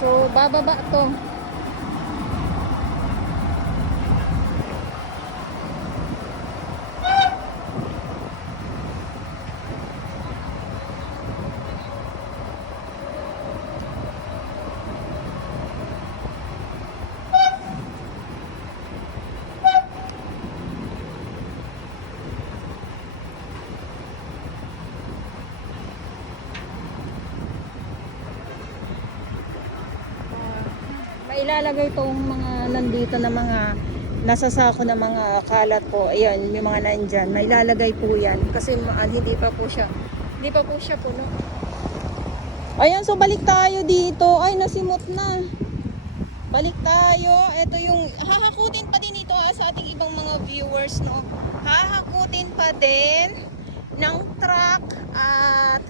So, bababa to. Mailalagay tong mga nandito na mga nasasako na mga kalat po. Ayan, may mga nandyan. Mailalagay po yan. Kasi hindi pa po siya puno. Ayan, so balik tayo dito. Ay, nasimot na. Balik tayo. Ito yung, hahakutin pa din ito sa ating ibang mga viewers, no? Hahakutin pa din ng truck at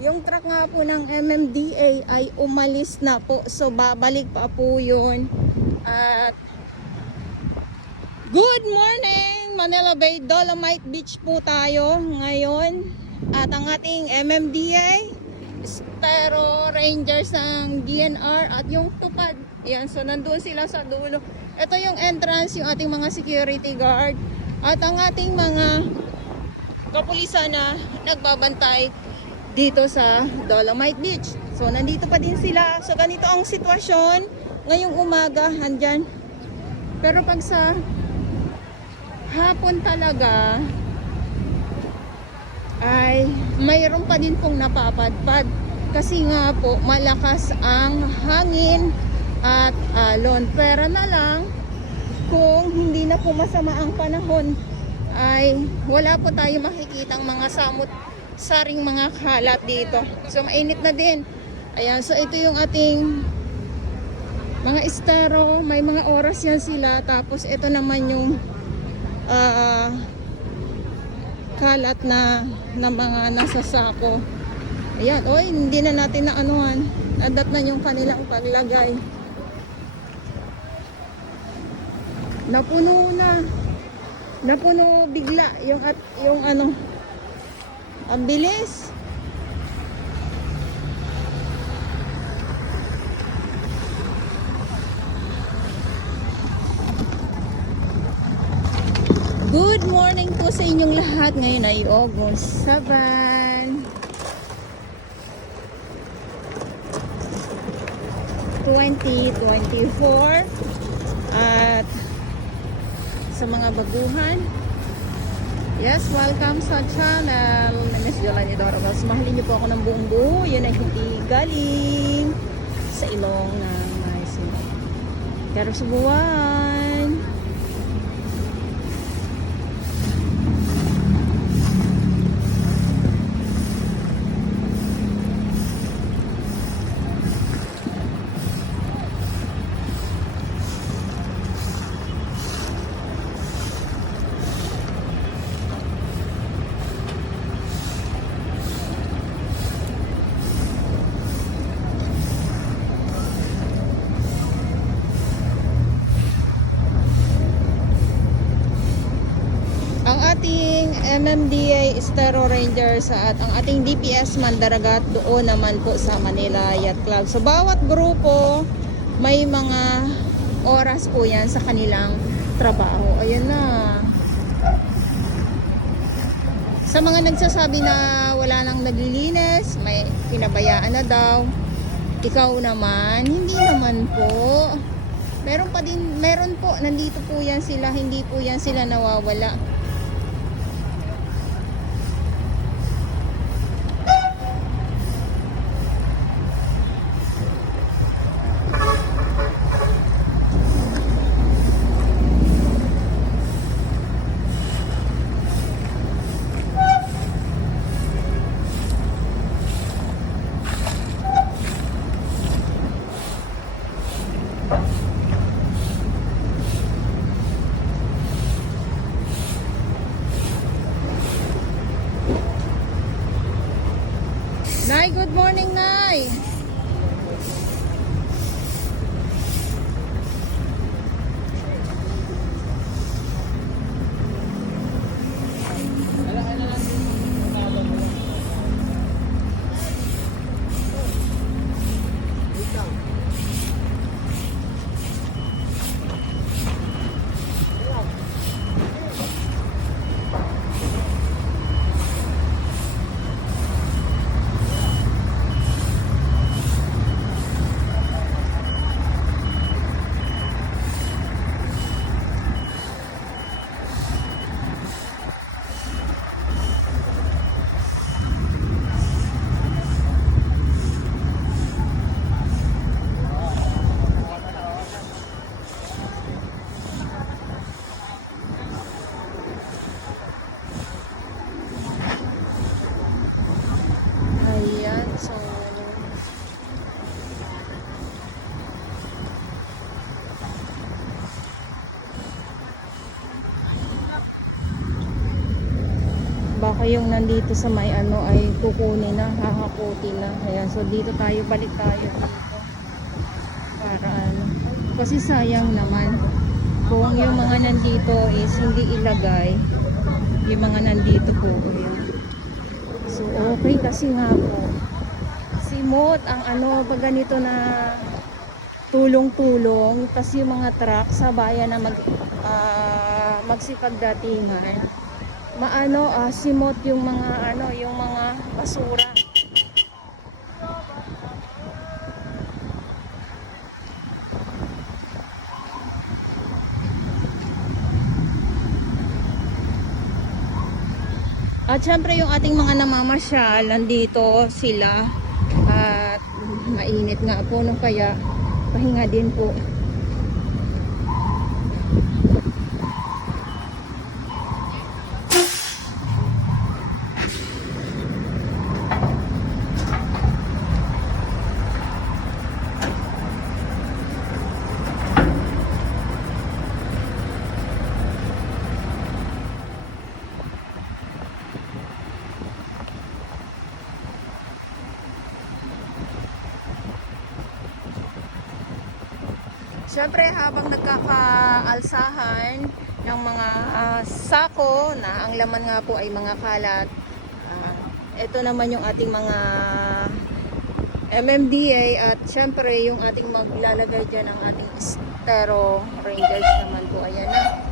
yung truck nga po ng MMDA ay umalis na po. So, babalik pa po yun. At good morning! Manila Bay, Dolomite Beach po tayo ngayon. At ang ating MMDA, Estero Rangers ng DNR at yung tupad. Yan, so nandun sila sa dulo. Ito yung entrance, yung ating mga security guard. At ang ating mga kapulisan na nagbabantay dito sa Dolomite Beach. So nandito pa din sila. So ganito ang sitwasyon ngayong umaga, andyan. Pero pag sa hapon talaga ay mayroon pa din pong napapadpad kasi nga po malakas ang hangin at alon. Pero na lang kung hindi na po masama ang panahon ay wala po tayo makikitang mga samot saring mga kalat dito. So mainit na din. Ayan, so ito yung ating mga estero. May mga oras yan sila. Tapos ito naman yung kalat na mga nasasako. Ayan, oy, hindi na natin na anuhan. Adat na yung kanilang paglagay. Napuno na. Napuno bigla yung ano. Ang bilis. Good morning po sa inyong lahat. Ngayon ay August 7, 2024. At sa mga baguhan, yes, welcome sa channel ni Miss Yolanda Dorobas. Mahalin niyo po ako ng buong buo. Yun ay hindi galing sa ilong ng Maisip. Pero subuan. Ating MMDA Estero Rangers at ang ating DPS Mandaragat doon naman po sa Manila Yacht Club. So bawat grupo may mga oras po yan sa kanilang trabaho. Ayan na. Sa mga nagsasabi na wala nang naglilinis, may pinabayaan na daw. Ikaw naman, hindi naman po. Meron po, nandito po yan sila, hindi po yan sila nawawala. Nay, good morning, Nay. Baka yung nandito sa may ano ay kukunin na, hahakutin na. Ayan, so dito tayo, balik tayo dito. Para ano. Kasi sayang naman. Kung yung mga nandito is hindi ilagay, yung mga nandito po. Ayan. So okay kasi nga po. Simot ang ano, pag ganito na tulong-tulong, tas yung mga truck sa bayan na magsipagdatingan, maano simot yung mga ano, yung mga basura. At syempre yung ating mga namamasyal, nandito sila at mainit nga po nung kaya pahinga din po. Syempre habang nagkakaalsahan ng mga sako na ang laman nga po ay mga kalat, ito naman yung ating mga MMDA at syempre yung ating maglalagay dyan ng ating Estero Rangers naman po. Ayan na.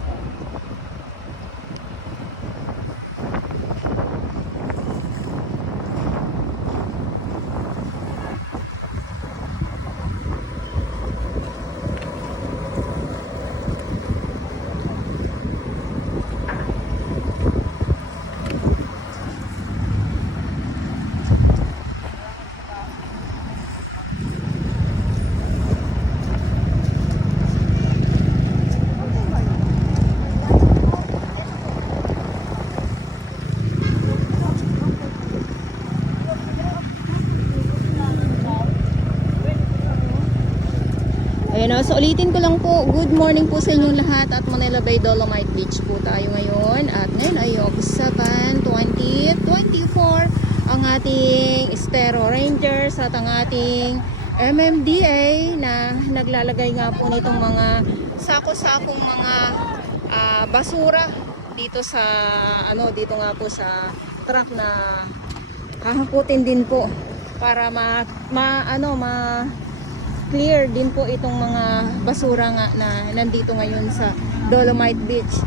Ayan na, so ulitin ko lang po, good morning po sa inyong lahat at Manila Bay Dolomite Beach po tayo ngayon. At ngayon ay August 7, 2024, ang ating Estero Rangers at ang ating MMDA na naglalagay nga po nitong mga sako-sakong mga basura dito sa ano, dito nga po sa truck na hahakutin din po para clear din po itong mga basura nga na nandito ngayon sa Dolomite Beach.